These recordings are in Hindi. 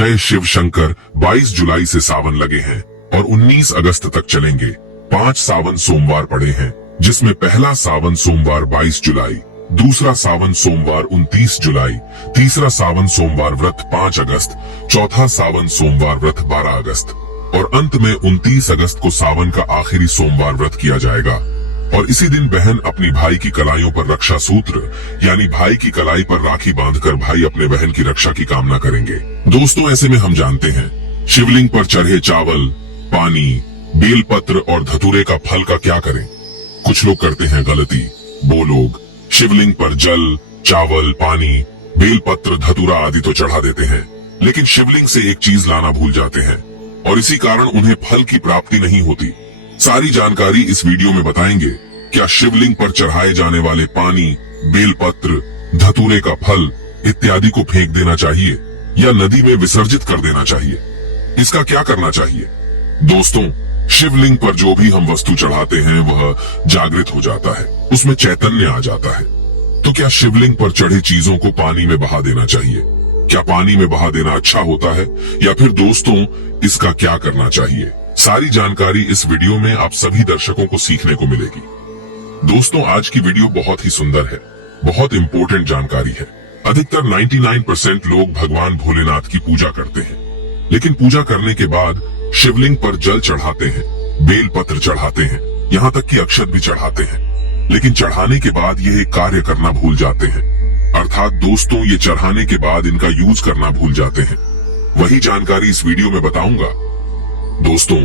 जय शिव शंकर। 22 जुलाई से सावन लगे हैं और 19 अगस्त तक चलेंगे। 5 सावन सोमवार पड़े हैं, जिसमें पहला सावन सोमवार 22 जुलाई, दूसरा सावन सोमवार 29 जुलाई, तीसरा सावन सोमवार व्रत 5 अगस्त, चौथा सावन सोमवार व्रत 12 अगस्त और अंत में 29 अगस्त को सावन का आखिरी सोमवार व्रत किया जाएगा। और इसी दिन बहन अपनी भाई की कलाइयों पर रक्षा सूत्र यानी भाई की कलाई पर राखी बांधकर भाई अपने बहन की रक्षा की कामना करेंगे। दोस्तों, ऐसे में हम जानते हैं शिवलिंग पर चढ़े चावल, पानी, बेलपत्र और धतूरे का फल का क्या करें। कुछ लोग करते हैं गलती। वो लोग शिवलिंग पर जल, चावल, पानी, बेलपत्र, धतूरा आदि तो चढ़ा देते हैं, लेकिन शिवलिंग से एक चीज लाना भूल जाते हैं और इसी कारण उन्हें फल की प्राप्ति नहीं होती। सारी जानकारी इस वीडियो में बताएंगे। क्या शिवलिंग पर चढ़ाए जाने वाले पानी, बेलपत्र, धतूरे का फल इत्यादि को फेंक देना चाहिए या नदी में विसर्जित कर देना चाहिए? इसका क्या करना चाहिए? दोस्तों, शिवलिंग पर जो भी हम वस्तु चढ़ाते हैं वह जागृत हो जाता है, उसमें चैतन्य आ जाता है। तो क्या शिवलिंग पर चढ़े चीजों को पानी में बहा देना चाहिए? क्या पानी में बहा देना अच्छा होता है या फिर दोस्तों इसका क्या करना चाहिए? सारी जानकारी इस वीडियो में आप सभी दर्शकों को सीखने को मिलेगी। दोस्तों, आज की वीडियो बहुत ही सुंदर है, बहुत इंपॉर्टेंट जानकारी है। अधिकतर 99% लोग भगवान भोलेनाथ की पूजा करते हैं, लेकिन पूजा करने के बाद शिवलिंग पर जल चढ़ाते हैं, बेल पत्र चढ़ाते हैं, यहाँ तक कि अक्षत भी चढ़ाते हैं, लेकिन चढ़ाने के बाद यह एक कार्य करना भूल जाते हैं। अर्थात दोस्तों, ये चढ़ाने के बाद इनका यूज करना भूल जाते हैं। वही जानकारी इस वीडियो में बताऊंगा। दोस्तों,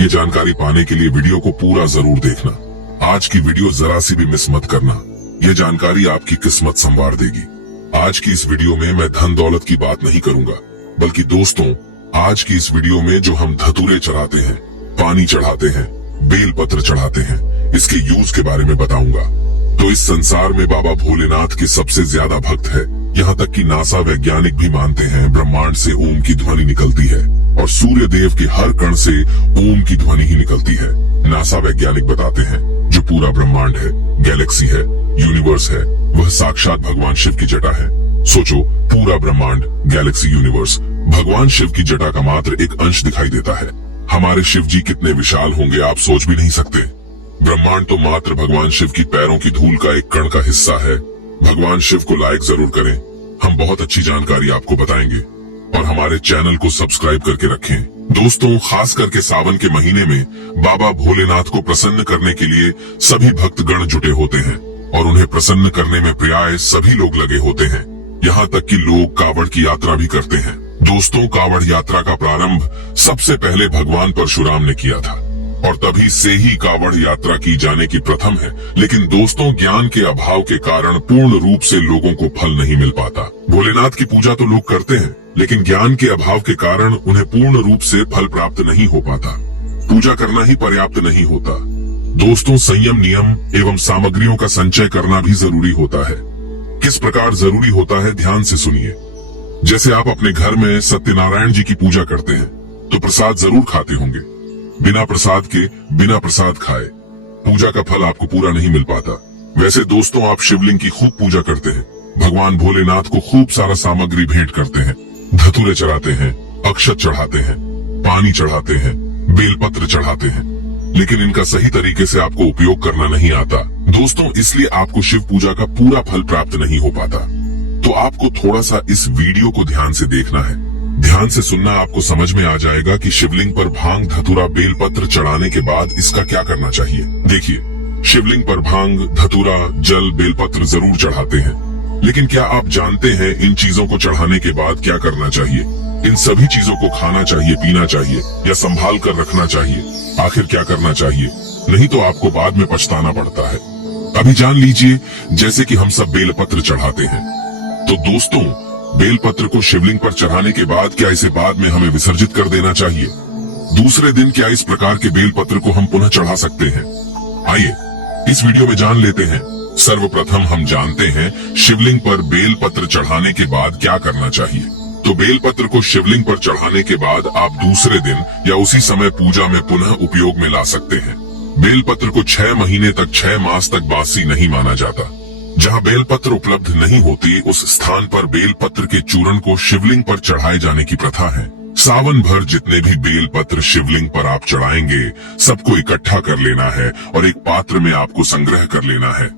ये जानकारी पाने के लिए वीडियो को पूरा जरूर देखना। आज की वीडियो जरा सी भी मिस मत करना, ये जानकारी आपकी किस्मत संवार देगी। आज की इस वीडियो में मैं धन दौलत की बात नहीं करूंगा, बल्कि दोस्तों आज की इस वीडियो में जो हम धतूरे चढ़ाते हैं, पानी चढ़ाते हैं, बेल पत्र चढ़ाते हैं, इसके यूज के बारे में बताऊंगा। तो इस संसार में बाबा भोलेनाथ के सबसे ज्यादा भक्त है। यहाँ तक कि नासा वैज्ञानिक भी मानते हैं ब्रह्मांड से ओम की ध्वनि निकलती है और सूर्य देव के हर कण से ओम की ध्वनि ही निकलती है। नासा वैज्ञानिक बताते हैं जो पूरा ब्रह्मांड है, गैलेक्सी है, यूनिवर्स है, वह साक्षात भगवान शिव की जटा है। सोचो, पूरा ब्रह्मांड, गैलेक्सी, यूनिवर्स भगवान शिव की जटा का मात्र एक अंश दिखाई देता है। हमारे शिव जी कितने विशाल होंगे आप सोच भी नहीं सकते। ब्रह्मांड तो मात्र भगवान शिव की पैरों की धूल का एक कण का हिस्सा है। भगवान शिव को लाइक जरूर करें, हम बहुत अच्छी जानकारी आपको बताएंगे और हमारे चैनल को सब्सक्राइब करके रखें। दोस्तों, खास करके सावन के महीने में बाबा भोलेनाथ को प्रसन्न करने के लिए सभी भक्तगण जुटे होते हैं और उन्हें प्रसन्न करने में प्राय सभी लोग लगे होते हैं। यहाँ तक कि लोग कावड़ की यात्रा भी करते हैं। दोस्तों, कावड़ यात्रा का प्रारंभ सबसे पहले भगवान परशुराम ने किया था और तभी से ही कावड़ यात्रा की जाने की प्रथम है। लेकिन दोस्तों, ज्ञान के अभाव के कारण पूर्ण रूप से लोगों को फल नहीं मिल पाता। भोलेनाथ की पूजा तो लोग करते हैं, लेकिन ज्ञान के अभाव के कारण उन्हें पूर्ण रूप से फल प्राप्त नहीं हो पाता। पूजा करना ही पर्याप्त नहीं होता। दोस्तों, संयम, नियम एवं सामग्रियों का संचय करना भी जरूरी होता है। किस प्रकार जरूरी होता है, ध्यान से सुनिए। जैसे आप अपने घर में सत्यनारायण जी की पूजा करते हैं तो प्रसाद जरूर खाते होंगे। बिना प्रसाद के बिना प्रसाद खाए पूजा का फल आपको पूरा नहीं मिल पाता। वैसे दोस्तों, आप शिवलिंग की खूब पूजा करते हैं, भगवान भोलेनाथ को खूब सारा सामग्री भेंट करते हैं, धतूरे चढ़ाते हैं, अक्षत चढ़ाते हैं, पानी चढ़ाते हैं, बेलपत्र चढ़ाते हैं, लेकिन इनका सही तरीके से आपको उपयोग करना नहीं आता। दोस्तों, इसलिए आपको शिव पूजा का पूरा फल प्राप्त नहीं हो पाता। तो आपको थोड़ा सा इस वीडियो को ध्यान से देखना है, ध्यान से सुनना। आपको समझ में आ जाएगा कि शिवलिंग पर भांग, धतूरा, बेलपत्र चढ़ाने के बाद इसका क्या करना चाहिए। देखिए, शिवलिंग पर भांग, धतूरा, जल, बेलपत्र जरूर चढ़ाते हैं, लेकिन क्या आप जानते हैं इन चीजों को चढ़ाने के बाद क्या करना चाहिए? इन सभी चीजों को खाना चाहिए, पीना चाहिए या संभाल कर रखना चाहिए? आखिर क्या करना चाहिए? नहीं तो आपको बाद में पछताना पड़ता है। अभी जान लीजिए। जैसे कि हम सब बेलपत्र चढ़ाते हैं, तो दोस्तों बेलपत्र को शिवलिंग पर चढ़ाने के बाद क्या इसे बाद में हमें विसर्जित कर देना चाहिए? दूसरे दिन क्या इस प्रकार के बेलपत्र को हम पुनः चढ़ा सकते हैं? आइए इस वीडियो में जान लेते हैं। सर्वप्रथम हम जानते हैं शिवलिंग पर बेलपत्र चढ़ाने के बाद क्या करना चाहिए। तो बेलपत्र को शिवलिंग पर चढ़ाने के बाद आप दूसरे दिन या उसी समय पूजा में पुनः उपयोग में ला सकते हैं। बेलपत्र को 6 महीने तक, 6 मास तक बासी नहीं माना जाता। जहाँ बेलपत्र उपलब्ध नहीं होती उस स्थान पर बेलपत्र के चूर्ण को शिवलिंग पर चढ़ाए जाने की प्रथा है। सावन भर जितने भी बेलपत्र शिवलिंग पर आप चढ़ाएंगे सबको इकट्ठा कर लेना है और एक पात्र में आपको संग्रह कर लेना है।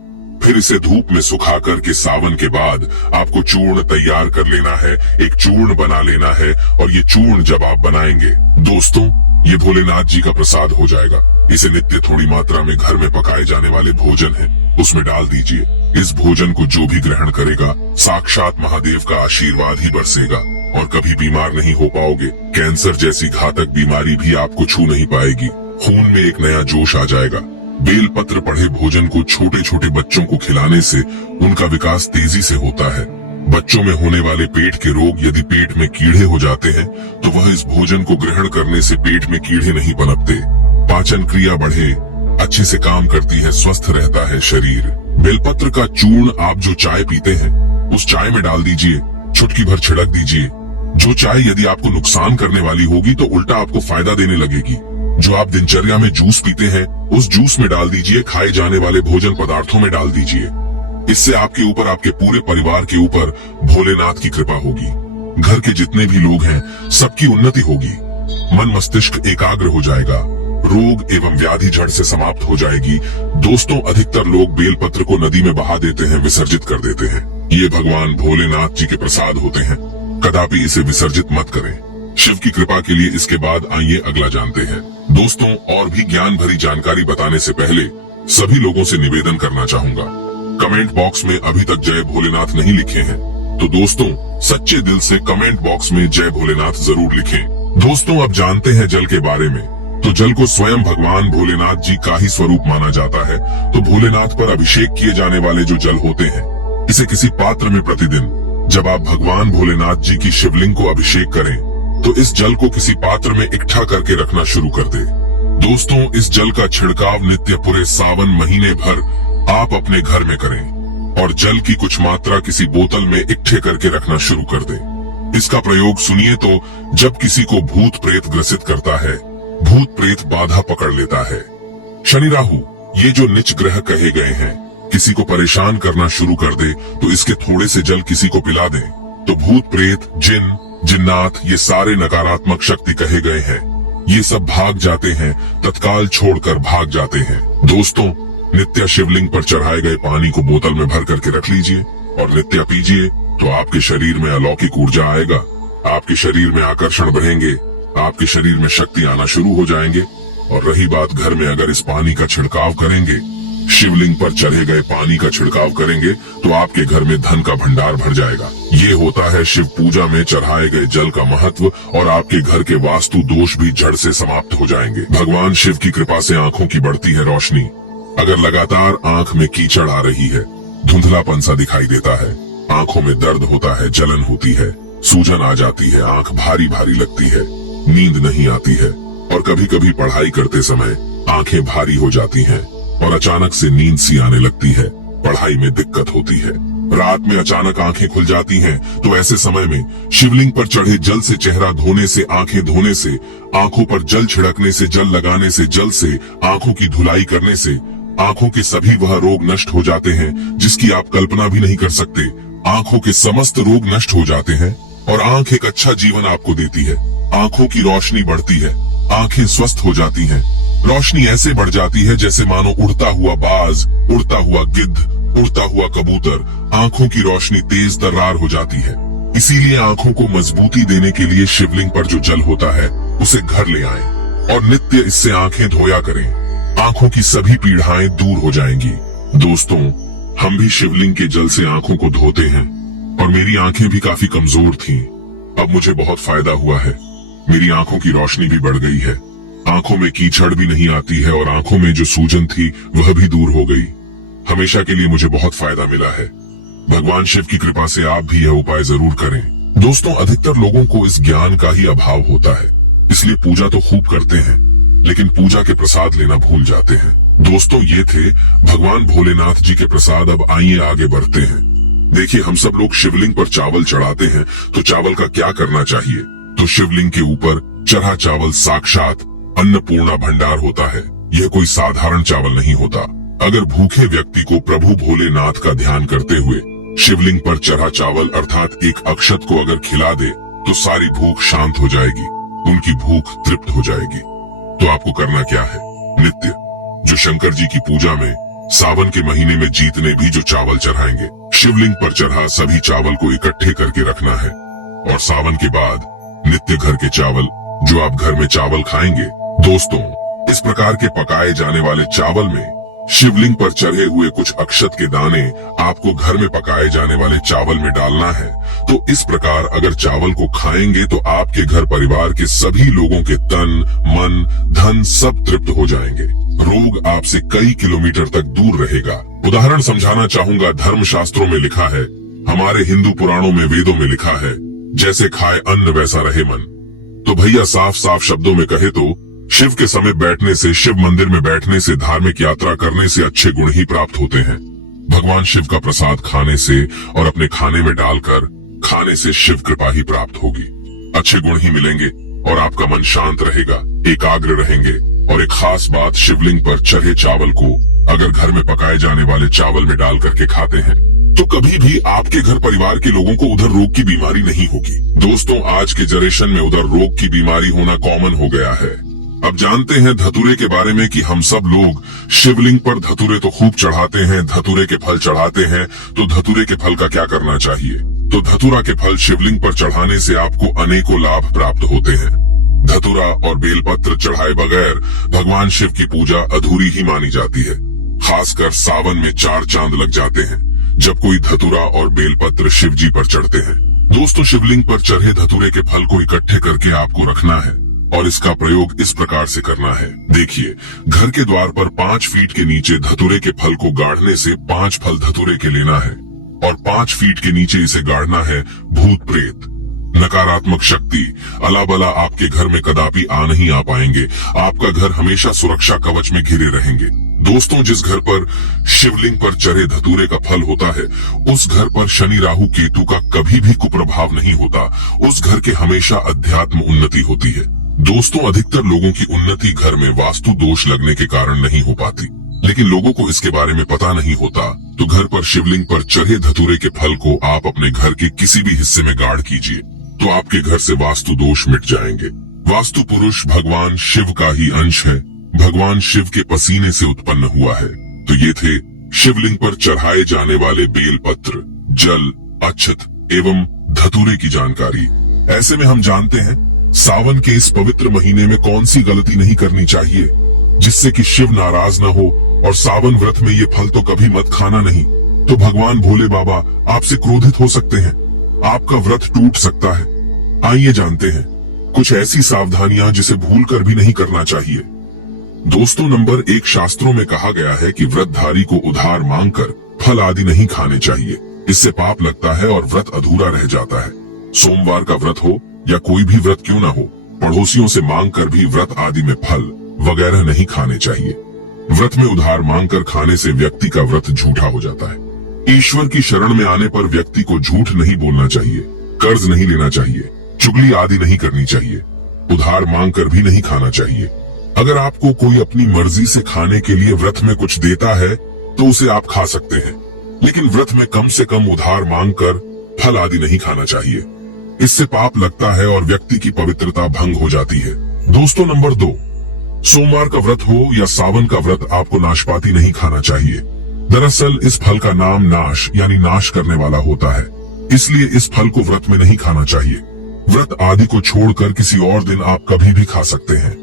फिर इसे धूप में सुखा कर के सावन के बाद आपको चूर्ण तैयार कर लेना है, एक चूर्ण बना लेना है। और ये चूर्ण जब आप बनाएंगे दोस्तों, ये भोलेनाथ जी का प्रसाद हो जाएगा। इसे नित्य थोड़ी मात्रा में घर में पकाए जाने वाले भोजन है उसमें डाल दीजिए। इस भोजन को जो भी ग्रहण करेगा साक्षात महादेव का आशीर्वाद ही बरसेगा और कभी बीमार नहीं हो पाओगे। कैंसर जैसी घातक बीमारी भी आपको छू नहीं पाएगी। खून में एक नया जोश आ जाएगा। बेलपत्र पढ़े भोजन को छोटे छोटे बच्चों को खिलाने से उनका विकास तेजी से होता है। बच्चों में होने वाले पेट के रोग, यदि पेट में कीड़े हो जाते हैं तो वह इस भोजन को ग्रहण करने से पेट में कीड़े नहीं पनपते। पाचन क्रिया बढ़े, अच्छे से काम करती है, स्वस्थ रहता है शरीर। बेलपत्र का चूर्ण आप जो चाय पीते हैं उस चाय में डाल दीजिए, चुटकी भर छिड़क दीजिए। जो चाय यदि आपको नुकसान करने वाली होगी तो उल्टा आपको फायदा देने लगेगी। जो आप दिनचर्या में जूस पीते हैं उस जूस में डाल दीजिए, खाए जाने वाले भोजन पदार्थों में डाल दीजिए। इससे आपके ऊपर, आपके पूरे परिवार के ऊपर भोलेनाथ की कृपा होगी। घर के जितने भी लोग हैं सबकी उन्नति होगी। मन मस्तिष्क एकाग्र हो जाएगा। रोग एवं व्याधि जड़ से समाप्त हो जाएगी। दोस्तों, अधिकतर लोग बेलपत्र को नदी में बहा देते हैं, विसर्जित कर देते हैं। ये भगवान भोलेनाथ जी के प्रसाद होते हैं, कदापि इसे विसर्जित मत करें। शिव की कृपा के लिए इसके बाद आइए अगला जानते हैं। दोस्तों, और भी ज्ञान भरी जानकारी बताने से पहले सभी लोगों से निवेदन करना चाहूंगा, कमेंट बॉक्स में अभी तक जय भोलेनाथ नहीं लिखे हैं तो दोस्तों सच्चे दिल से कमेंट बॉक्स में जय भोलेनाथ जरूर लिखें। दोस्तों, अब जानते हैं जल के बारे में। तो जल को स्वयं भगवान भोलेनाथ जी का ही स्वरूप माना जाता है। तो भोलेनाथ पर अभिषेक किए जाने वाले जो जल होते हैं, इसे किसी पात्र में प्रतिदिन जब आप भगवान भोलेनाथ जी की शिवलिंग को अभिषेक करें तो इस जल को किसी पात्र में इकट्ठा करके रखना शुरू कर दे। दोस्तों, इस जल का छिड़काव नित्य पूरे सावन महीने भर आप अपने घर में करें और जल की कुछ मात्रा किसी बोतल में इकट्ठे करके रखना शुरू कर दे। इसका प्रयोग सुनिए तो जब किसी को भूत प्रेत ग्रसित करता है, भूत प्रेत बाधा पकड़ लेता है, शनि राहु ये जो नीच ग्रह कहे गए हैं किसी को परेशान करना शुरू कर दे तो इसके थोड़े से जल किसी को पिला दें तो भूत प्रेत, जिन, जिन्नात ये सारे नकारात्मक शक्ति कहे गए हैं, ये सब भाग जाते हैं, तत्काल छोड़कर भाग जाते हैं। दोस्तों, नित्य शिवलिंग पर चढ़ाए गए पानी को बोतल में भर करके रख लीजिए और नित्य पीजिए तो आपके शरीर में अलौकिक ऊर्जा आएगा, आपके शरीर में आकर्षण बढ़ेंगे, आपके शरीर में शक्ति आना शुरू हो जाएंगे। और रही बात घर में अगर इस पानी का छिड़काव करेंगे, शिवलिंग पर चढ़े गए पानी का छिड़काव करेंगे तो आपके घर में धन का भंडार भर जाएगा। ये होता है शिव पूजा में चढ़ाए गए जल का महत्व और आपके घर के वास्तु दोष भी जड़ से समाप्त हो जाएंगे। भगवान शिव की कृपा से आंखों की बढ़ती है रोशनी। अगर लगातार आंख में कीचड़ आ रही है, धुंधलापन सा दिखाई देता है, आंखों में दर्द होता है, जलन होती है, सूजन आ जाती है, आंख भारी भारी लगती है, नींद नहीं आती है और कभी कभी पढ़ाई करते समय आंखें भारी हो जाती हैं और अचानक से नींद सी आने लगती है, पढ़ाई में दिक्कत होती है, रात में अचानक आंखें खुल जाती हैं, तो ऐसे समय में शिवलिंग पर चढ़े जल से चेहरा धोने से, आंखें धोने से, आंखों पर जल छिड़कने से, जल लगाने से, जल से आंखों की धुलाई करने से आंखों के सभी वह रोग नष्ट हो जाते हैं जिसकी आप कल्पना भी नहीं कर सकते। आंखों के समस्त रोग नष्ट हो जाते हैं और आंख एक अच्छा जीवन आपको देती है। आंखों की रोशनी बढ़ती है, आंखें स्वस्थ हो जाती हैं, रोशनी ऐसे बढ़ जाती है जैसे मानो उड़ता हुआ बाज, उड़ता हुआ गिद्ध, उड़ता हुआ कबूतर, आंखों की रोशनी तेज तर्रार हो जाती है। इसीलिए आंखों को मजबूती देने के लिए शिवलिंग पर जो जल होता है उसे घर ले आएं और नित्य इससे आंखें धोया करें। आंखों की सभी पीड़ाएं दूर हो जाएंगी। दोस्तों, हम भी शिवलिंग के जल से आंखों को धोते हैं और मेरी आंखें भी काफी कमजोर थीं। अब मुझे बहुत फायदा हुआ है, मेरी आंखों की रोशनी भी बढ़ गई है, आंखों में कीचड़ भी नहीं आती है और आंखों में जो सूजन थी वह भी दूर हो गई। हमेशा के लिए मुझे बहुत फायदा मिला है। भगवान शिव की कृपा से आप भी यह उपाय जरूर करें। दोस्तों, अधिकतर लोगों को इस ज्ञान का ही अभाव होता है, इसलिए पूजा तो खूब करते हैं लेकिन पूजा के प्रसाद लेना भूल जाते हैं। दोस्तों, ये थे भगवान भोलेनाथ जी के प्रसाद। अब आइए आगे बढ़ते हैं। देखिए, हम सब लोग शिवलिंग पर चावल चढ़ाते हैं तो चावल का क्या करना चाहिए? तो शिवलिंग के ऊपर चढ़ा चावल साक्षात अन्नपूर्णा भंडार होता है। यह कोई साधारण चावल नहीं होता। अगर भूखे व्यक्ति को प्रभु भोलेनाथ का ध्यान करते हुए शिवलिंग पर चढ़ा चावल अर्थात एक अक्षत को अगर खिला दे तो सारी भूख शांत हो जाएगी, उनकी भूख तृप्त हो जाएगी। तो आपको करना क्या है? नित्य जो शंकर जी की पूजा में सावन के महीने में जीतने भी जो चावल चढ़ाएंगे, शिवलिंग पर चढ़ा सभी चावल को इकट्ठे करके रखना है। और सावन के बाद नित्य घर के चावल जो आप घर में चावल खाएंगे, दोस्तों इस प्रकार के पकाए जाने वाले चावल में शिवलिंग पर चढ़े हुए कुछ अक्षत के दाने आपको घर में पकाए जाने वाले चावल में डालना है। तो इस प्रकार अगर चावल को खाएंगे तो आपके घर परिवार के सभी लोगों के तन, मन, धन सब तृप्त हो जाएंगे। रोग आपसे कई किलोमीटर तक दूर रहेगा। उदाहरण समझाना चाहूंगा, धर्म शास्त्रों में लिखा है, हमारे हिंदू पुराणों में, वेदों में लिखा है, जैसे खाए अन्न वैसा रहे मन। तो भैया साफ साफ शब्दों में कहे तो शिव के समय बैठने से, शिव मंदिर में बैठने से, धार्मिक यात्रा करने से अच्छे गुण ही प्राप्त होते हैं। भगवान शिव का प्रसाद खाने से और अपने खाने में डालकर खाने से शिव कृपा ही प्राप्त होगी, अच्छे गुण ही मिलेंगे और आपका मन शांत रहेगा, एकाग्र रहेंगे। और एक खास बात, शिवलिंग पर चढ़े चावल को अगर घर में पकाए जाने वाले चावल में डाल करके खाते हैं तो कभी भी आपके घर परिवार के लोगों को उधर रोग की बीमारी नहीं होगी। दोस्तों आज के जनरेशन में उधर रोग की बीमारी होना कॉमन हो गया है। अब जानते हैं धतूरे के बारे में कि हम सब लोग शिवलिंग पर धतूरे तो खूब चढ़ाते हैं, धतूरे के फल चढ़ाते हैं। तो धतूरे के फल का क्या करना चाहिए? तो धतूरा के फल शिवलिंग पर चढ़ाने से आपको अनेकों लाभ प्राप्त होते हैं। धतूरा और बेलपत्र चढ़ाए बगैर भगवान शिव की पूजा अधूरी ही मानी जाती है। खासकर सावन में 4 चांद लग जाते हैं जब कोई धतूरा और बेलपत्र शिव जी पर चढ़ते हैं। दोस्तों शिवलिंग पर चढ़े धतूरे के फल को इकट्ठे करके आपको रखना है और इसका प्रयोग इस प्रकार से करना है। देखिए, घर के द्वार पर 5 फीट के नीचे धतूरे के फल को गाड़ने से 5 फल धतूरे के लेना है और 5 फीट के नीचे इसे गाड़ना है। भूत प्रेत, नकारात्मक शक्ति, अला बला आपके घर में कदापि आ नहीं आ पाएंगे। आपका घर हमेशा सुरक्षा कवच में घिरे रहेंगे। दोस्तों जिस घर पर शिवलिंग पर चढ़े धतूरे का फल होता है उस घर पर शनि राहु केतु का कभी भी कुप्रभाव नहीं होता। उस घर के हमेशा अध्यात्म उन्नति होती है। दोस्तों अधिकतर लोगों की उन्नति घर में वास्तु दोष लगने के कारण नहीं हो पाती, लेकिन लोगों को इसके बारे में पता नहीं होता। तो घर पर शिवलिंग पर चढ़े धतूरे के फल को आप अपने घर के किसी भी हिस्से में गाड़ कीजिए तो आपके घर से वास्तु दोष मिट जाएंगे। वास्तु पुरुष भगवान शिव का ही अंश है, भगवान शिव के पसीने से उत्पन्न हुआ है। तो ये थे शिवलिंग पर चढ़ाए जाने वाले बेलपत्र, जल, अक्षत एवं धतूरे की जानकारी। ऐसे में हम जानते हैं सावन के इस पवित्र महीने में कौन सी गलती नहीं करनी चाहिए जिससे कि शिव नाराज न हो। और सावन व्रत में ये फल तो कभी मत खाना नहीं, तो भगवान भोले बाबा आपसे क्रोधित हो सकते हैं, आपका व्रत टूट सकता है। आइए जानते हैं कुछ ऐसी सावधानियां जिसे भूल कर भी नहीं करना चाहिए। दोस्तों नंबर 1, शास्त्रों में कहा गया है कि व्रतधारी को उधार मांगकर फल आदि नहीं खाने चाहिए, इससे पाप लगता है और व्रत अधूरा रह जाता है। सोमवार का व्रत हो या कोई भी व्रत क्यों ना हो, पड़ोसियों से मांग कर भी व्रत आदि में फल वगैरह नहीं खाने चाहिए। व्रत में उधार मांगकर खाने से व्यक्ति का व्रत झूठा हो जाता है। ईश्वर की शरण में आने पर व्यक्ति को झूठ नहीं बोलना चाहिए, कर्ज नहीं लेना चाहिए, चुगली आदि नहीं करनी चाहिए, उधार मांग कर भी नहीं खाना चाहिए। अगर आपको कोई अपनी मर्जी से खाने के लिए व्रत में कुछ देता है तो उसे आप खा सकते हैं, लेकिन व्रत में कम से कम उधार मांग कर फल आदि नहीं खाना चाहिए। इससे पाप लगता है और व्यक्ति की पवित्रता भंग हो जाती है। दोस्तों नंबर 2, सोमवार का व्रत हो या सावन का व्रत आपको नाशपाती नहीं खाना चाहिए। दरअसल इस फल का नाम नाश यानी नाश करने वाला होता है, इसलिए इस फल को व्रत में नहीं खाना चाहिए। व्रत आदि को छोड़कर किसी और दिन आप कभी भी खा सकते हैं,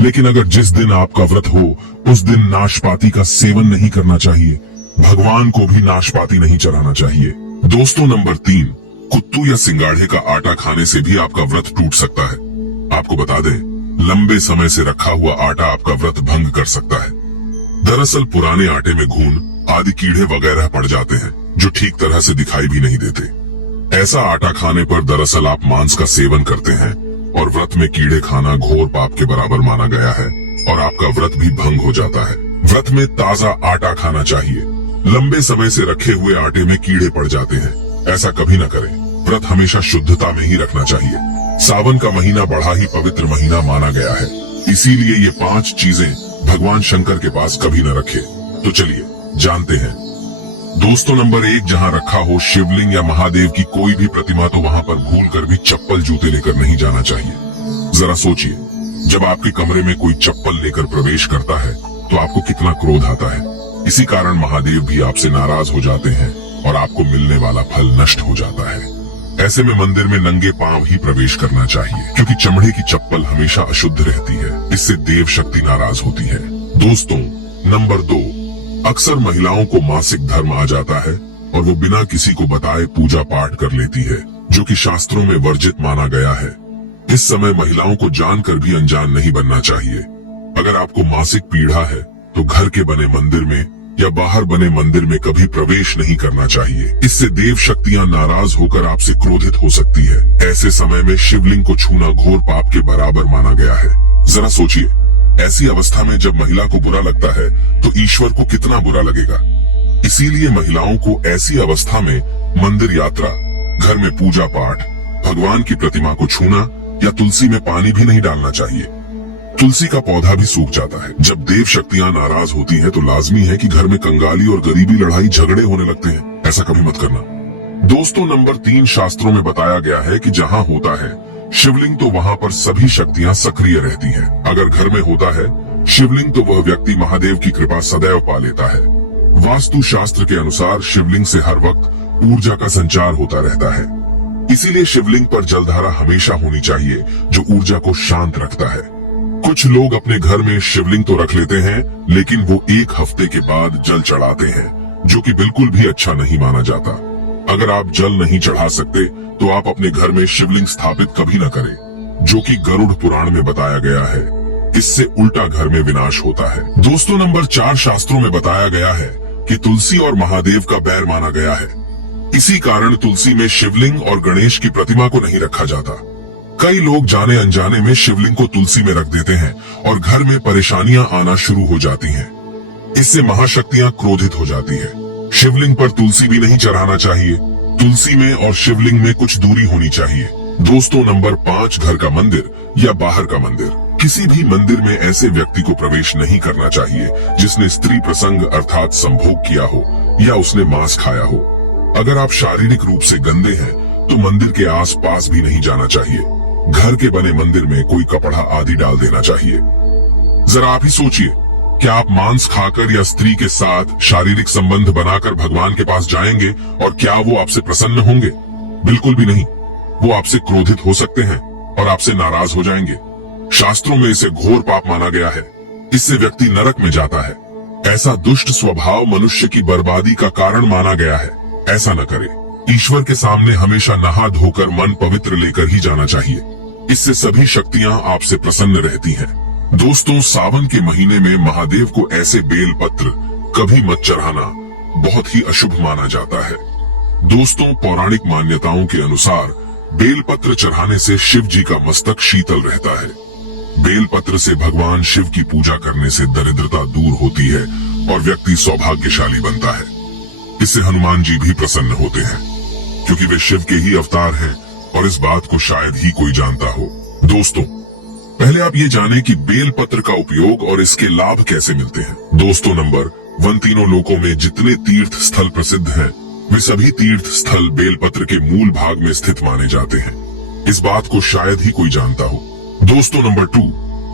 लेकिन अगर जिस दिन आपका व्रत हो उस दिन नाशपाती का सेवन नहीं करना चाहिए। भगवान को भी नाशपाती नहीं चढ़ाना चाहिए। दोस्तों नंबर 3, कुत्तू या सिंगाड़े का आटा खाने से भी आपका व्रत टूट सकता है। आपको बता दें, लंबे समय से रखा हुआ आटा आपका व्रत भंग कर सकता है। दरअसल पुराने आटे में घून आदि कीड़े वगैरह पड़ जाते हैं जो ठीक तरह से दिखाई भी नहीं देते। ऐसा आटा खाने पर दरअसल आप मांस का सेवन करते हैं और व्रत में कीड़े खाना घोर पाप के बराबर माना गया है और आपका व्रत भी भंग हो जाता है। व्रत में ताजा आटा खाना चाहिए। लंबे समय से रखे हुए आटे में कीड़े पड़ जाते हैं, ऐसा कभी न करें। व्रत हमेशा शुद्धता में ही रखना चाहिए। सावन का महीना बड़ा ही पवित्र महीना माना गया है, इसीलिए ये 5 चीजें भगवान शंकर के पास कभी न रखे। तो चलिए जानते हैं। दोस्तों, नंबर 1, जहां रखा हो शिवलिंग या महादेव की कोई भी प्रतिमा तो वहां पर भूल कर भी चप्पल जूते लेकर नहीं जाना चाहिए। जरा सोचिए, जब आपके कमरे में कोई चप्पल लेकर प्रवेश करता है तो आपको कितना क्रोध आता है। इसी कारण महादेव भी आपसे नाराज हो जाते हैं और आपको मिलने वाला फल नष्ट हो जाता है। ऐसे में मंदिर में नंगे पांव ही प्रवेश करना चाहिए, क्योंकि चमड़े की चप्पल हमेशा अशुद्ध रहती है। इससे देव शक्ति नाराज होती है। दोस्तों, नंबर 2, अक्सर महिलाओं को मासिक धर्म आ जाता है और वो बिना किसी को बताए पूजा पाठ कर लेती है, जो कि शास्त्रों में वर्जित माना गया है। इस समय महिलाओं को जानकर भी अनजान नहीं बनना चाहिए। अगर आपको मासिक पीड़ा है तो घर के बने मंदिर में या बाहर बने मंदिर में कभी प्रवेश नहीं करना चाहिए। इससे देव शक्तियां नाराज होकर आपसे क्रोधित हो सकती है। ऐसे समय में शिवलिंग को छूना घोर पाप के बराबर माना गया है। जरा सोचिए, ऐसी अवस्था में जब महिला को बुरा लगता है तो ईश्वर को कितना बुरा लगेगा। इसीलिए महिलाओं को ऐसी अवस्था में मंदिर यात्रा, घर में पूजा पाठ, भगवान की प्रतिमा को छूना या तुलसी में पानी भी नहीं डालना चाहिए। तुलसी का पौधा भी सूख जाता है। जब देव शक्तियां नाराज होती हैं तो लाजमी है कि घर में कंगाली और गरीबी, लड़ाई झगड़े होने लगते हैं। ऐसा कभी मत करना। दोस्तों, नंबर 3, शास्त्रों में बताया गया है कि जहां होता है शिवलिंग तो वहां पर सभी शक्तियां सक्रिय रहती हैं। अगर घर में होता है शिवलिंग तो वह व्यक्ति महादेव की कृपा सदैव पा लेता है। वास्तु शास्त्र के अनुसार शिवलिंग से हर वक्त ऊर्जा का संचार होता रहता है। इसीलिए शिवलिंग पर जलधारा हमेशा होनी चाहिए, जो ऊर्जा को शांत रखता है। कुछ लोग अपने घर में शिवलिंग तो रख लेते हैं, लेकिन वो 1 हफ्ते के बाद जल चढ़ाते हैं, जो कि बिल्कुल भी अच्छा नहीं माना जाता। अगर आप जल नहीं चढ़ा सकते तो आप अपने घर में शिवलिंग स्थापित कभी न करें, जो कि गरुड़ पुराण में बताया गया है। इससे उल्टा घर में विनाश होता है। दोस्तों, नंबर 4, शास्त्रों में बताया गया है कि तुलसी और महादेव का बैर माना गया है। इसी कारण तुलसी में शिवलिंग और गणेश की प्रतिमा को नहीं रखा जाता। कई लोग जाने अनजाने में शिवलिंग को तुलसी में रख देते हैं और घर में परेशानियां आना शुरू हो जाती हैं। इससे महाशक्तियां क्रोधित हो जाती है। शिवलिंग पर तुलसी भी नहीं चढ़ाना चाहिए। तुलसी में और शिवलिंग में कुछ दूरी होनी चाहिए। दोस्तों, नंबर 5, घर का मंदिर या बाहर का मंदिर। किसी भी मंदिर में ऐसे व्यक्ति को प्रवेश नहीं करना चाहिए जिसने स्त्री प्रसंग अर्थात संभोग किया हो या उसने मांस खाया हो। अगर आप शारीरिक रूप से गंदे हैं तो मंदिर के आस पास भी नहीं जाना चाहिए। घर के बने मंदिर में कोई कपड़ा आदि डाल देना चाहिए। जरा आप ही सोचिए, क्या आप मांस खाकर या स्त्री के साथ शारीरिक संबंध बनाकर भगवान के पास जाएंगे और क्या वो आपसे प्रसन्न होंगे? बिल्कुल भी नहीं। वो आपसे क्रोधित हो सकते हैं और आपसे नाराज हो जाएंगे। शास्त्रों में इसे घोर पाप माना गया है। इससे व्यक्ति नरक में जाता है। ऐसा दुष्ट स्वभाव मनुष्य की बर्बादी का कारण माना गया है। ऐसा न करें। ईश्वर के सामने हमेशा नहा धोकर मन पवित्र लेकर ही जाना चाहिए। इससे सभी शक्तियां आपसे प्रसन्न रहती हैं। दोस्तों, सावन के महीने में महादेव को ऐसे बेल पत्र कभी मत चढ़ाना, बहुत ही अशुभ माना जाता है। दोस्तों, पौराणिक मान्यताओं के अनुसार बेल पत्र चढ़ाने से शिव जी का मस्तक शीतल रहता है। बेल पत्र से भगवान शिव की पूजा करने से दरिद्रता दूर होती है और व्यक्ति सौभाग्यशाली बनता है। इससे हनुमान जी भी प्रसन्न होते हैं, क्योंकि वे शिव के ही अवतार हैं और इस बात को शायद ही कोई जानता हो। दोस्तों, पहले आप ये जानें कि बेल पत्र का उपयोग और इसके लाभ कैसे मिलते हैं। दोस्तों, नंबर 1, तीनों लोकों में जितने तीर्थ स्थल प्रसिद्ध हैं, वे सभी तीर्थ स्थल बेल पत्र के मूल भाग में स्थित माने जाते हैं। इस बात को शायद ही कोई जानता हो। दोस्तों, नंबर 2,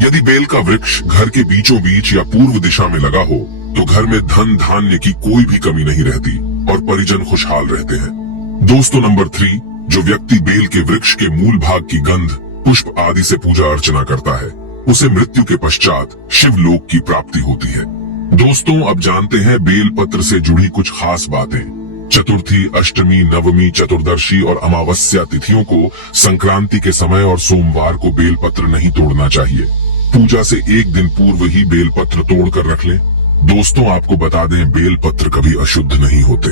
यदि बेल का वृक्ष घर के बीचों बीच या पूर्व दिशा में लगा हो तो घर में धन धान्य की कोई भी कमी नहीं रहती और परिजन खुशहाल रहते हैं। दोस्तों, नंबर 3, जो व्यक्ति बेल के वृक्ष के मूल भाग की गंध, पुष्प आदि से पूजा अर्चना करता है, उसे मृत्यु के पश्चात शिव लोक की प्राप्ति होती है। दोस्तों, अब जानते हैं बेल पत्र से जुड़ी कुछ खास बातें। चतुर्थी, अष्टमी, नवमी, चतुर्दशी और अमावस्या तिथियों को संक्रांति के समय और सोमवार को बेल पत्र नहीं तोड़ना चाहिए। पूजा से 1 दिन पूर्व ही बेल पत्र तोड़ कर रख लें। दोस्तों, आपको बता दें, बेल पत्र कभी अशुद्ध नहीं होते।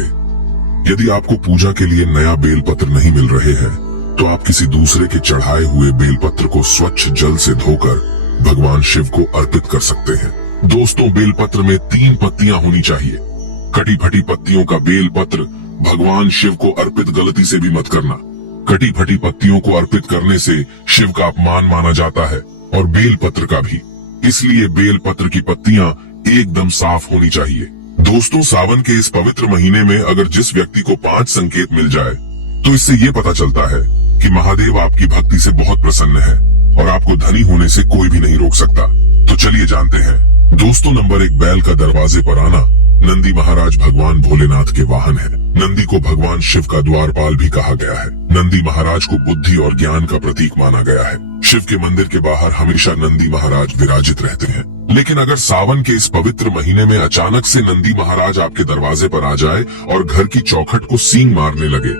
यदि आपको पूजा के लिए नया बेल पत्र नहीं मिल रहे हैं तो आप किसी दूसरे के चढ़ाए हुए बेल पत्र को स्वच्छ जल से धोकर भगवान शिव को अर्पित कर सकते हैं। दोस्तों, बेल पत्र में 3 पत्तियां होनी चाहिए। कटी फटी पत्तियों का बेल पत्र भगवान शिव को अर्पित गलती से भी मत करना। कटी फटी पत्तियों को अर्पित करने से शिव का अपमान माना जाता है और बेल पत्र का भी। इसलिए बेल पत्र की पत्तियां एकदम साफ होनी चाहिए। दोस्तों, सावन के इस पवित्र महीने में अगर जिस व्यक्ति को 5 संकेत मिल जाए तो इससे ये पता चलता है कि महादेव आपकी भक्ति से बहुत प्रसन्न है और आपको धनी होने से कोई भी नहीं रोक सकता। तो चलिए जानते हैं। दोस्तों, नंबर 1, बैल का दरवाजे पर आना। नंदी महाराज भगवान भोलेनाथ के वाहन है। नंदी को भगवान शिव का द्वारपाल भी कहा गया है। नंदी महाराज को बुद्धि और ज्ञान का प्रतीक माना गया है। शिव के मंदिर के बाहर हमेशा नंदी महाराज विराजित रहते हैं। लेकिन अगर सावन के इस पवित्र महीने में अचानक से नंदी महाराज आपके दरवाजे पर आ जाए और घर की चौखट को सींग मारने लगे,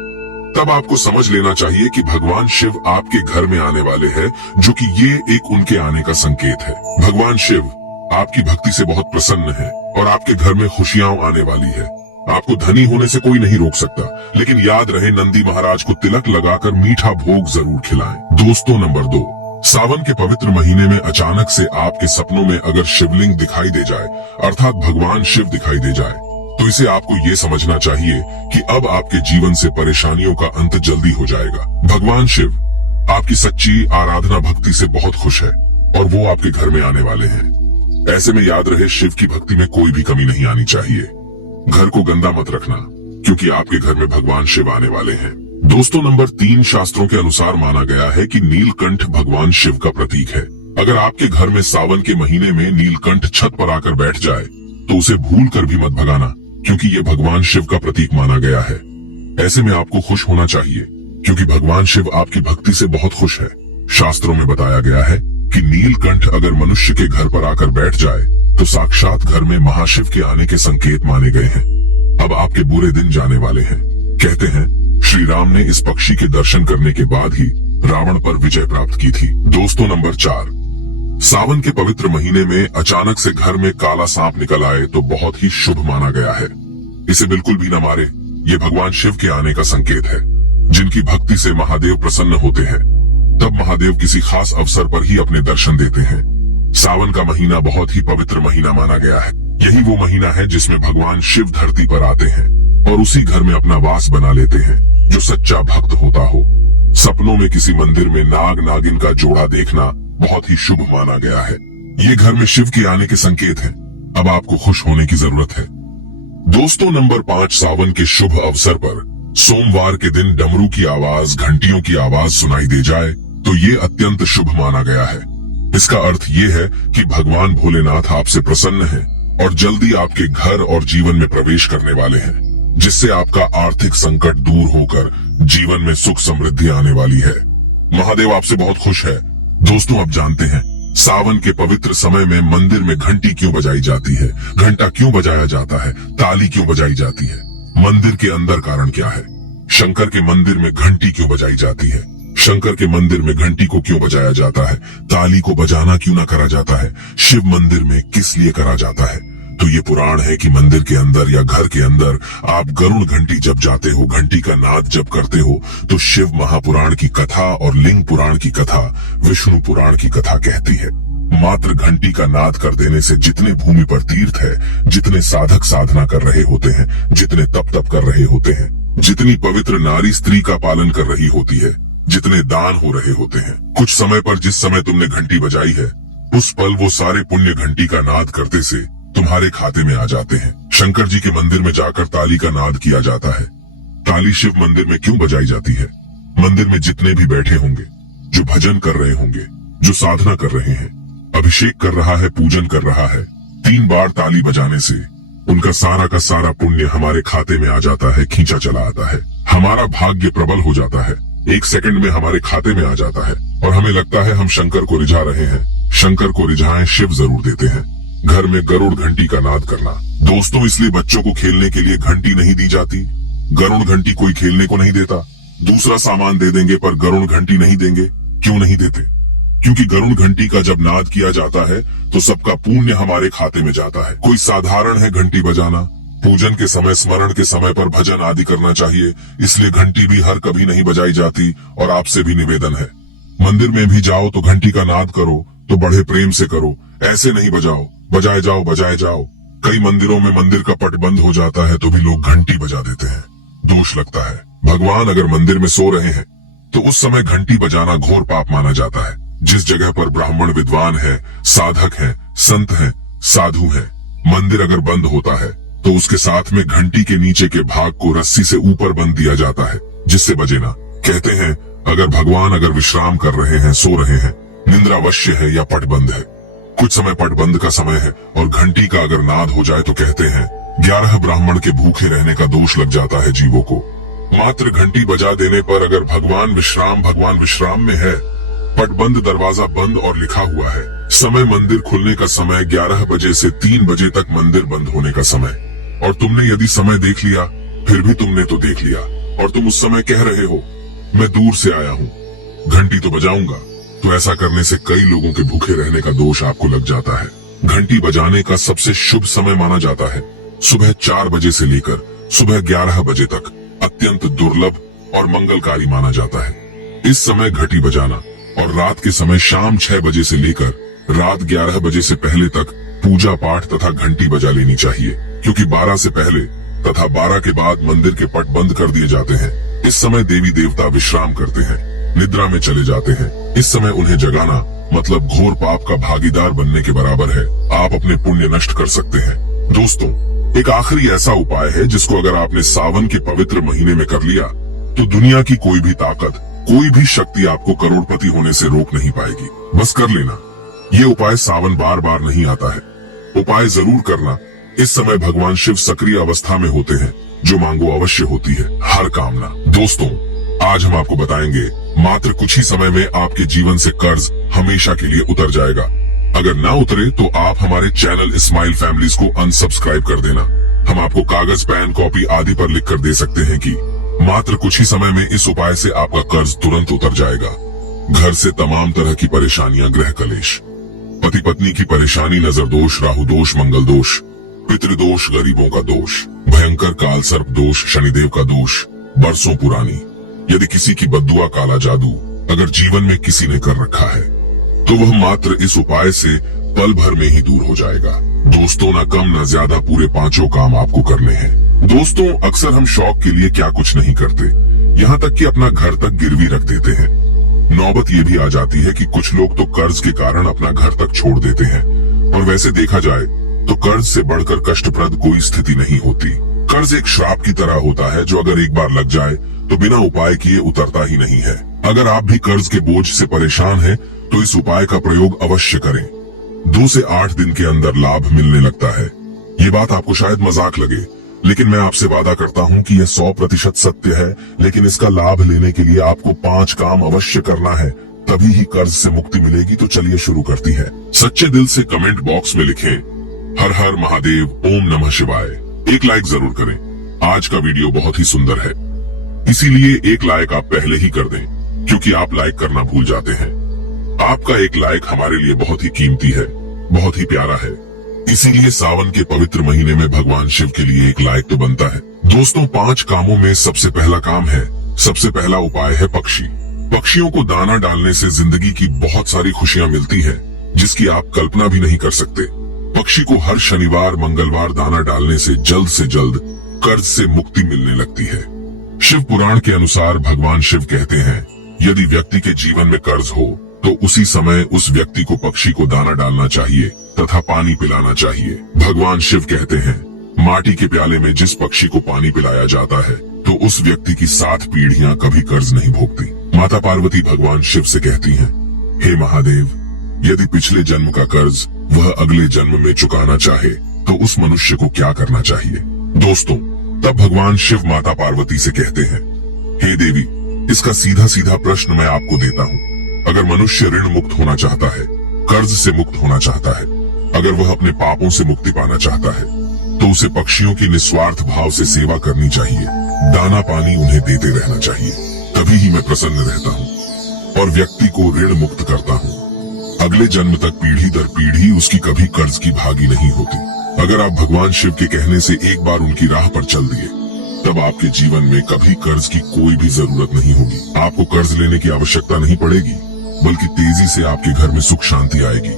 तब आपको समझ लेना चाहिए कि भगवान शिव आपके घर में आने वाले हैं, जो कि ये एक उनके आने का संकेत है। भगवान शिव आपकी भक्ति से बहुत प्रसन्न है और आपके घर में खुशियां आने वाली है। आपको धनी होने से कोई नहीं रोक सकता, लेकिन याद रहे नंदी महाराज को तिलक लगाकर मीठा भोग जरूर खिलाएं। दोस्तों, नंबर 2, सावन के पवित्र महीने में अचानक से आपके सपनों में अगर शिवलिंग दिखाई दे जाए, अर्थात भगवान शिव दिखाई दे जाए, तो इसे आपको ये समझना चाहिए कि अब आपके जीवन से परेशानियों का अंत जल्दी हो जाएगा। भगवान शिव आपकी सच्ची आराधना भक्ति से बहुत खुश है और वो आपके घर में आने वाले हैं। ऐसे में याद रहे, शिव की भक्ति में कोई भी कमी नहीं आनी चाहिए। घर को गंदा मत रखना, क्योंकि आपके घर में भगवान शिव आने वाले हैं। दोस्तों, नंबर 3, शास्त्रों के अनुसार माना गया है कि नीलकंठ भगवान शिव का प्रतीक है। अगर आपके घर में सावन के महीने में नीलकंठ छत पर आकर बैठ जाए तो उसे भूल कर भी मत भगाना, क्योंकि ये भगवान शिव का प्रतीक माना गया है। ऐसे में आपको खुश होना चाहिए, क्योंकि भगवान शिव आपकी भक्ति से बहुत खुश है। शास्त्रों में बताया गया है कि नीलकंठ अगर मनुष्य के घर पर आकर बैठ जाए तो साक्षात घर में महाशिव के आने के संकेत माने गए हैं। अब आपके बुरे दिन जाने वाले हैं। कहते हैं श्री राम ने इस पक्षी के दर्शन करने के बाद ही रावण पर विजय प्राप्त की थी। दोस्तों, नंबर 4, सावन के पवित्र महीने में अचानक से घर में काला सांप निकल आए तो बहुत ही शुभ माना गया है। इसे बिल्कुल भी न मारे, ये भगवान शिव के आने का संकेत है। जिनकी भक्ति से महादेव प्रसन्न होते हैं, तब महादेव किसी खास अवसर पर ही अपने दर्शन देते हैं। सावन का महीना बहुत ही पवित्र महीना माना गया है। यही वो महीना है जिसमें भगवान शिव धरती पर आते हैं और उसी घर में अपना वास बना लेते हैं जो सच्चा भक्त होता हो। सपनों में किसी मंदिर में नाग नागिन का जोड़ा देखना बहुत ही शुभ माना गया है। ये घर में शिव के आने के संकेत हैं। अब आपको खुश होने की जरूरत है। दोस्तों, नंबर 5, सावन के शुभ अवसर पर सोमवार के दिन डमरू की आवाज, घंटियों की आवाज सुनाई दे जाए तो ये अत्यंत शुभ माना गया है। इसका अर्थ ये है कि भगवान भोलेनाथ आपसे प्रसन्न हैं और जल्दी आपके घर और जीवन में प्रवेश करने वाले हैं, जिससे आपका आर्थिक संकट दूर होकर जीवन में सुख समृद्धि आने वाली है। महादेव आपसे बहुत खुश है। दोस्तों, अब जानते हैं सावन के पवित्र समय में मंदिर में घंटी क्यों बजाई जाती है, घंटा क्यों बजाया जाता है, ताली क्यों बजाई जाती है। मंदिर के अंदर कारण क्या है? शंकर के मंदिर में घंटी क्यों बजाई जाती है? शंकर के मंदिर में घंटी को क्यों बजाया जाता है? ताली को बजाना क्यों ना करा जाता है? शिव मंदिर में किस लिए करा जाता है? तो ये पुराण है कि मंदिर के अंदर या घर के अंदर आप गरुड़ घंटी जब जाते हो, घंटी का नाद जब करते हो, तो शिव महापुराण की कथा और लिंग पुराण की कथा, विष्णु पुराण की कथा कहती है। मात्र घंटी का नाद कर देने से जितने भूमि पर तीर्थ है, जितने साधक साधना कर रहे होते हैं, जितने तप कर रहे होते हैं, जितनी पवित्र नारी स्त्री का पालन कर रही होती है, जितने दान हो रहे होते हैं, कुछ समय पर जिस समय तुमने घंटी बजाई है, उस पल वो सारे पुण्य घंटी का नाद करते से तुम्हारे खाते में आ जाते हैं। शंकर जी के मंदिर में जाकर ताली का नाद किया जाता है। ताली शिव मंदिर में क्यों बजाई जाती है? मंदिर में जितने भी बैठे होंगे, जो भजन कर रहे होंगे, जो साधना कर रहे हैं, अभिषेक कर रहा है, पूजन कर रहा है, 3 बार ताली बजाने से उनका सारा का सारा पुण्य हमारे खाते में आ जाता है, खींचा चला आता है। हमारा भाग्य प्रबल हो जाता है, 1 सेकंड में हमारे खाते में आ जाता है और हमें लगता है हम शंकर को रिझा रहे हैं। शंकर को रिझाएं शिव जरूर देते हैं। घर में गरुड़ घंटी का नाद करना। दोस्तों, इसलिए बच्चों को खेलने के लिए घंटी नहीं दी जाती। गरुड़ घंटी कोई खेलने को नहीं देता। दूसरा सामान दे देंगे पर गरुड़ घंटी नहीं देंगे। क्यों नहीं देते? क्योंकि गरुड़ घंटी का जब नाद किया जाता है तो सबका पुण्य हमारे खाते में जाता है। कोई साधारण है घंटी बजाना? पूजन के समय, स्मरण के समय पर भजन आदि करना चाहिए, इसलिए घंटी भी हर कभी नहीं बजाई जाती। और आपसे भी निवेदन है, मंदिर में भी जाओ तो घंटी का नाद करो तो बड़े प्रेम से करो, ऐसे नहीं बजाओ, बजाए जाओ बजाए जाओ। कई मंदिरों में मंदिर का पट बंद हो जाता है तो भी लोग घंटी बजा देते हैं। दोष लगता है। भगवान अगर मंदिर में सो रहे हैं तो उस समय घंटी बजाना घोर पाप माना जाता है। जिस जगह पर ब्राह्मण विद्वान है, साधक है, संत है, साधु है, मंदिर अगर बंद होता है तो उसके साथ में घंटी के नीचे के भाग को रस्सी से ऊपर बंध दिया जाता है, जिससे बजे ना। कहते हैं अगर भगवान अगर विश्राम कर रहे हैं, सो रहे हैं, निंद्रा अवश्य है या पटबंद है, कुछ समय पटबंद का समय है और घंटी का अगर नाद हो जाए तो कहते हैं 11 ब्राह्मण के भूखे रहने का दोष लग जाता है जीवों को। मात्र घंटी बजा देने पर अगर भगवान विश्राम में है, पटबंद दरवाजा बंद और लिखा हुआ है समय, मंदिर खुलने का समय 11 बजे से 3 बजे तक मंदिर बंद होने का समय, और तुमने यदि समय देख लिया, फिर भी तुमने तो देख लिया और तुम उस समय कह रहे हो मैं दूर से आया हूँ, घंटी तो बजाऊंगा, तो ऐसा करने से कई लोगों के भूखे रहने का दोष आपको लग जाता है। घंटी बजाने का सबसे शुभ समय माना जाता है सुबह 4 बजे से लेकर सुबह 11 बजे तक, अत्यंत दुर्लभ और मंगलकारी माना जाता है। इस समय घंटी बजाना और रात के समय शाम 6 बजे से लेकर रात 11 बजे से पहले तक पूजा पाठ तथा घंटी बजा लेनी चाहिए, क्योंकि 12 से पहले तथा 12 के बाद मंदिर के पट बंद कर दिए जाते हैं। इस समय देवी देवता विश्राम करते हैं, निद्रा में चले जाते हैं। इस समय उन्हें जगाना मतलब घोर पाप का भागीदार बनने के बराबर है। आप अपने पुण्य नष्ट कर सकते हैं। दोस्तों, एक आखिरी ऐसा उपाय है जिसको अगर आपने सावन के पवित्र महीने में कर लिया तो दुनिया की कोई भी ताकत, कोई भी शक्ति आपको करोड़पति होने से रोक नहीं पाएगी। बस कर लेना। ये उपाय सावन बार बार नहीं आता है, उपाय जरूर करना। इस समय भगवान शिव सक्रिय अवस्था में होते हैं, जो मांगो अवश्य होती है हर कामना। दोस्तों, आज हम आपको बताएंगे मात्र कुछ ही समय में आपके जीवन से कर्ज हमेशा के लिए उतर जाएगा। अगर ना उतरे तो आप हमारे चैनल स्माइल फैमिलीज को अनसब्सक्राइब कर देना। हम आपको कागज, पेन, कॉपी आदि पर लिख कर दे सकते हैं कि मात्र कुछ ही समय में इस उपाय से आपका कर्ज तुरंत उतर जाएगा। घर से तमाम तरह की परेशानियां, गृह कलेश, पति पत्नी की परेशानी, नजर दोष, राहु दोष, मंगल दोष, पितृदोष, गरीबों का दोष, भयंकर काल सर्प दोष, शनिदेव का दोष, बरसों पुरानी यदि किसी की बद्दुआ, काला जादू अगर जीवन में किसी ने कर रखा है तो वह मात्र इस उपाय से पल भर में ही दूर हो जाएगा। दोस्तों, ना कम ना ज्यादा पूरे 5 काम आपको करने हैं। दोस्तों, अक्सर हम शौक के लिए क्या कुछ नहीं करते, यहाँ तक कि अपना घर तक गिरवी रख देते हैं। नौबत ये भी आ जाती है कि कुछ लोग तो कर्ज के कारण अपना घर तक छोड़ देते हैं, और वैसे देखा जाए तो कर्ज से बढ़कर कष्टप्रद कोई स्थिति नहीं होती। कर्ज एक श्राप की तरह होता है जो अगर एक बार लग जाए तो बिना उपाय किए उतरता ही नहीं है। अगर आप भी कर्ज के बोझ से परेशान हैं तो इस उपाय का प्रयोग अवश्य करें। 2 से 8 दिन के अंदर लाभ मिलने लगता है। ये बात आपको शायद मजाक लगे, लेकिन मैं आपसे वादा करता हूँ कि यह 100% सत्य है। लेकिन इसका लाभ लेने के लिए आपको 5 काम अवश्य करना है, तभी ही कर्ज से मुक्ति मिलेगी। तो चलिए शुरू करती है। सच्चे दिल से कमेंट बॉक्स में लिखें हर हर महादेव, ओम नमः शिवाय। एक लाइक जरूर करें। आज का वीडियो बहुत ही सुंदर है, इसीलिए एक लाइक आप पहले ही कर दें, क्योंकि आप लाइक करना भूल जाते हैं। आपका एक लाइक हमारे लिए बहुत ही कीमती है, बहुत ही प्यारा है। इसीलिए सावन के पवित्र महीने में भगवान शिव के लिए एक लाइक तो बनता है। दोस्तों, 5 कामों में सबसे पहला काम है, सबसे पहला उपाय है पक्षी। पक्षियों को दाना डालने से जिंदगी की बहुत सारी खुशियां मिलती है, जिसकी आप कल्पना भी नहीं कर सकते। पक्षी को हर शनिवार, मंगलवार दाना डालने से जल्द कर्ज से मुक्ति मिलने लगती है। शिव पुराण के अनुसार भगवान शिव कहते हैं, यदि व्यक्ति के जीवन में कर्ज हो तो उसी समय उस व्यक्ति को पक्षी को दाना डालना चाहिए तथा पानी पिलाना चाहिए। भगवान शिव कहते हैं, माटी के प्याले में जिस पक्षी को पानी पिलाया जाता है तो उस व्यक्ति की 7 पीढ़ियां कभी कर्ज नहीं भोगती। माता पार्वती भगवान शिव से कहती हैं, हे महादेव, यदि पिछले जन्म का कर्ज वह अगले जन्म में चुकाना चाहे तो उस मनुष्य को क्या करना चाहिए। दोस्तों, तब भगवान शिव माता पार्वती से कहते हैं, हे देवी, इसका सीधा सीधा प्रश्न मैं आपको देता हूँ। अगर मनुष्य ऋण मुक्त होना चाहता है, कर्ज से मुक्त होना चाहता है, अगर वह अपने पापों से मुक्ति पाना चाहता है, तो उसे पक्षियों की निस्वार्थ भाव से सेवा करनी चाहिए, दाना पानी उन्हें देते रहना चाहिए। तभी ही मैं प्रसन्न रहता हूँ और व्यक्ति को ऋण मुक्त करता हूँ। अगले जन्म तक पीढ़ी दर पीढ़ी उसकी कभी कर्ज की भागी नहीं होती। अगर आप भगवान शिव के कहने से एक बार उनकी राह पर चल दिए, तब आपके जीवन में कभी कर्ज की कोई भी जरूरत नहीं होगी। आपको कर्ज लेने की आवश्यकता नहीं पड़ेगी, बल्कि तेजी से आपके घर में सुख शांति आएगी,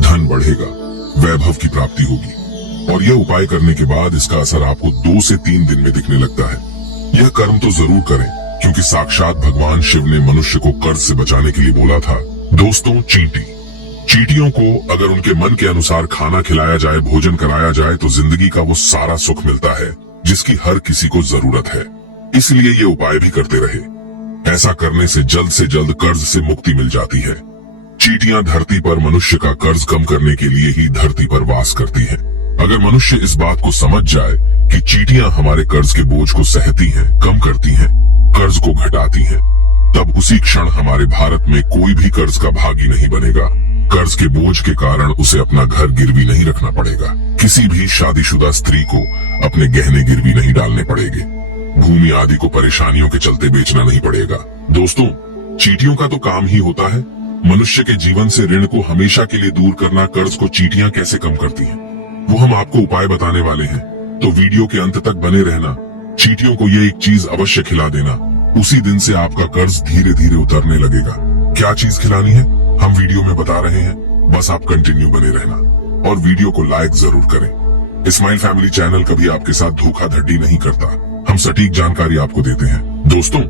धन बढ़ेगा, वैभव की प्राप्ति होगी। और यह उपाय करने के बाद इसका असर आपको 2 से 3 दिन में दिखने लगता है। यह कर्म तो जरूर करें, क्योंकि साक्षात भगवान शिव ने मनुष्य को कर्ज से बचाने के लिए बोला था। दोस्तों, चींटी चींटियों को अगर उनके मन के अनुसार खाना खिलाया जाए, भोजन कराया जाए तो जिंदगी का वो सारा सुख मिलता है जिसकी हर किसी को जरूरत है। इसलिए ये उपाय भी करते रहे। ऐसा करने से जल्द कर्ज से मुक्ति मिल जाती है। चींटियां धरती पर मनुष्य का कर्ज कम करने के लिए ही धरती पर वास करती हैं। अगर मनुष्य इस बात को समझ जाए कि चींटियां हमारे कर्ज के बोझ को सहती हैं, कम करती हैं, कर्ज को घटाती हैं, तब उसी क्षण हमारे भारत में कोई भी कर्ज का भागी नहीं बनेगा। कर्ज के बोझ के कारण उसे अपना घर गिरवी नहीं रखना पड़ेगा। किसी भी शादीशुदा स्त्री को अपने गहने गिरवी नहीं डालने पड़ेंगे। भूमि आदि को परेशानियों के चलते बेचना नहीं पड़ेगा। दोस्तों, चींटियों का तो काम ही होता है मनुष्य के जीवन से ऋण को हमेशा के लिए दूर करना। कर्ज को चींटियां कैसे कम करती हैं, वो हम आपको उपाय बताने वाले हैं, तो वीडियो के अंत तक बने रहना। चींटियों को ये एक चीज अवश्य खिला देना, उसी दिन से आपका कर्ज धीरे धीरे उतरने लगेगा। क्या चीज खिलानी है हम वीडियो में बता रहे हैं, बस आप कंटिन्यू बने रहना और वीडियो को लाइक जरूर करें। इस्माइल फैमिली चैनल कभी आपके साथ धोखाधड़ी नहीं करता, हम सटीक जानकारी आपको देते हैं। दोस्तों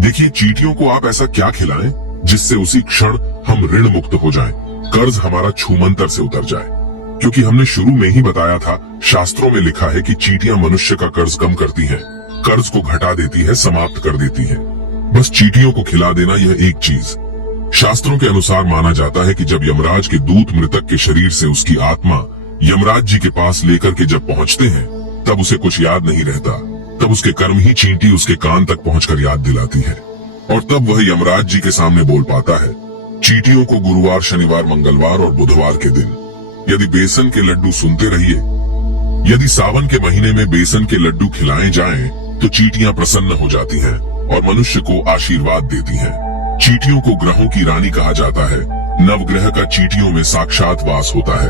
देखिए, चींटियों को आप ऐसा क्या खिलाएं जिससे उसी क्षण हम ऋण मुक्त हो जाएं, कर्ज हमारा छूमंतर से उतर जाए। क्योंकि हमने शुरू में ही बताया था, शास्त्रों में लिखा है कि चींटियां मनुष्य का कर्ज कम करती हैं, कर्ज को घटा देती है, समाप्त कर देती है। बस चींटियों को खिला देना यह एक चीज। शास्त्रों के अनुसार माना जाता है कि जब यमराज के दूत मृतक के शरीर से उसकी आत्मा यमराज जी के पास लेकर के जब पहुंचते हैं, तब उसे कुछ याद नहीं रहता। तब उसके कर्म ही चींटी उसके कान तक पहुंचकर याद दिलाती है और तब वह यमराज जी के सामने बोल पाता है। चींटियों को गुरुवार, शनिवार, मंगलवार और बुधवार के दिन यदि बेसन के लड्डू, सुनते रहिए, यदि सावन के महीने में बेसन के लड्डू खिलाए जाएं, तो चींटियां प्रसन्न हो जाती हैं और मनुष्य को आशीर्वाद देती हैं। चींटियों को ग्रहों की रानी कहा जाता है। नवग्रह का चींटियों में साक्षात वास होता है।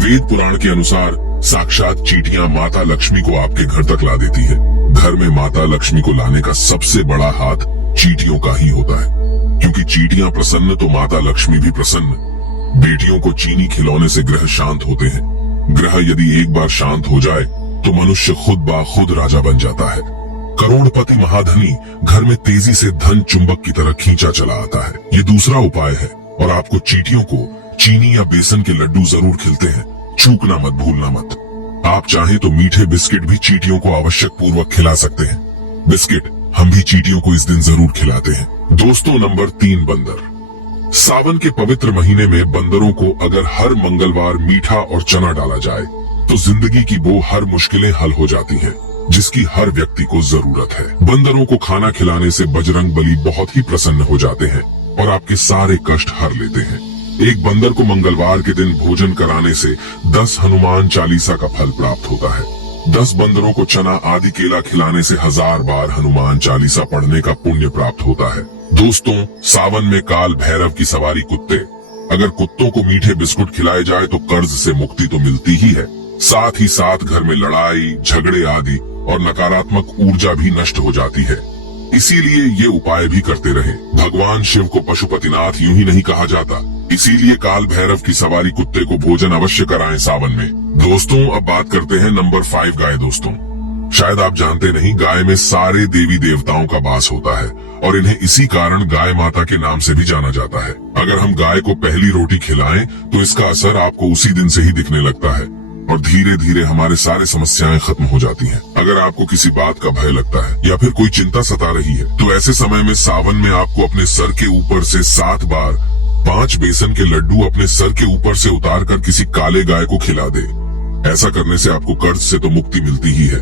वेद पुराण के अनुसार साक्षात चींटियां माता लक्ष्मी को आपके घर तक ला देती है। घर में माता लक्ष्मी को लाने का सबसे बड़ा हाथ चींटियों का ही होता है। क्योंकि चींटियां प्रसन्न तो माता लक्ष्मी भी प्रसन्न। बेटियों को चीनी खिलौने से ग्रह शांत होते हैं। ग्रह यदि एक बार शांत हो जाए तो मनुष्य खुद ब खुद राजा बन जाता है। करोड़पति महाधनी घर में तेजी से धन चुंबक की तरह खींचा चला आता है। ये दूसरा उपाय है और आपको चींटियों को चीनी या बेसन के लड्डू जरूर खिलते हैं, चूकना मत, भूलना मत। आप चाहें तो मीठे बिस्किट भी चींटियों को आवश्यक पूर्वक खिला सकते हैं। बिस्किट हम भी चींटियों को इस दिन जरूर खिलाते हैं। दोस्तों नंबर 3, बंदर। सावन के पवित्र महीने में बंदरों को अगर हर मंगलवार मीठा और चना डाला जाए तो जिंदगी की वो हर मुश्किलें हल हो जाती हैं जिसकी हर व्यक्ति को जरूरत है। बंदरों को खाना खिलाने से बजरंग बली बहुत ही प्रसन्न हो जाते हैं और आपके सारे कष्ट हर लेते हैं। एक बंदर को मंगलवार के दिन भोजन कराने से 10 हनुमान चालीसा का फल प्राप्त होता है। 10 बंदरों को चना आदि केला खिलाने से 1000 बार हनुमान चालीसा पढ़ने का पुण्य प्राप्त होता है। दोस्तों सावन में काल भैरव की सवारी कुत्ते। अगर कुत्तों को मीठे बिस्कुट खिलाए जाए तो कर्ज से मुक्ति तो मिलती ही है, साथ ही साथ घर में लड़ाई, झगड़े आदि और नकारात्मक ऊर्जा भी नष्ट हो जाती है। इसीलिए ये उपाय भी करते रहे। भगवान शिव को पशुपतिनाथ यूं ही नहीं कहा जाता, इसीलिए काल भैरव की सवारी कुत्ते को भोजन अवश्य कराएं सावन में। दोस्तों अब बात करते हैं नंबर 5, गाय। दोस्तों शायद आप जानते नहीं, गाय में सारे देवी देवताओं का वास होता है और इन्हें इसी कारण गाय माता के नाम से भी जाना जाता है। अगर हम गाय को पहली रोटी खिलाएं तो इसका असर आपको उसी दिन से ही दिखने लगता है और धीरे धीरे हमारे सारे समस्याएं खत्म हो जाती हैं। अगर आपको किसी बात का भय लगता है या फिर कोई चिंता सता रही है तो ऐसे समय में सावन में आपको अपने सर के ऊपर से 7 बार 5 बेसन के लड्डू अपने सर के ऊपर से उतार कर किसी काले गाय को खिला दे। ऐसा करने से आपको कर्ज से तो मुक्ति मिलती ही है,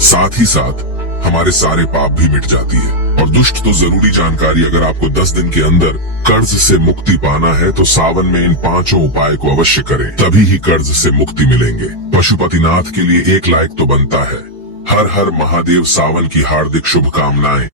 साथ ही साथ हमारे सारे पाप भी मिट जाती है। और दुष्ट तो जरूरी जानकारी, अगर आपको 10 दिन के अंदर कर्ज से मुक्ति पाना है तो सावन में इन 5 उपाय को अवश्य करें, तभी ही कर्ज से मुक्ति मिलेंगे। पशुपतिनाथ के लिए 1 लाइक तो बनता है। हर हर महादेव सावन की हार्दिक शुभकामनाएं।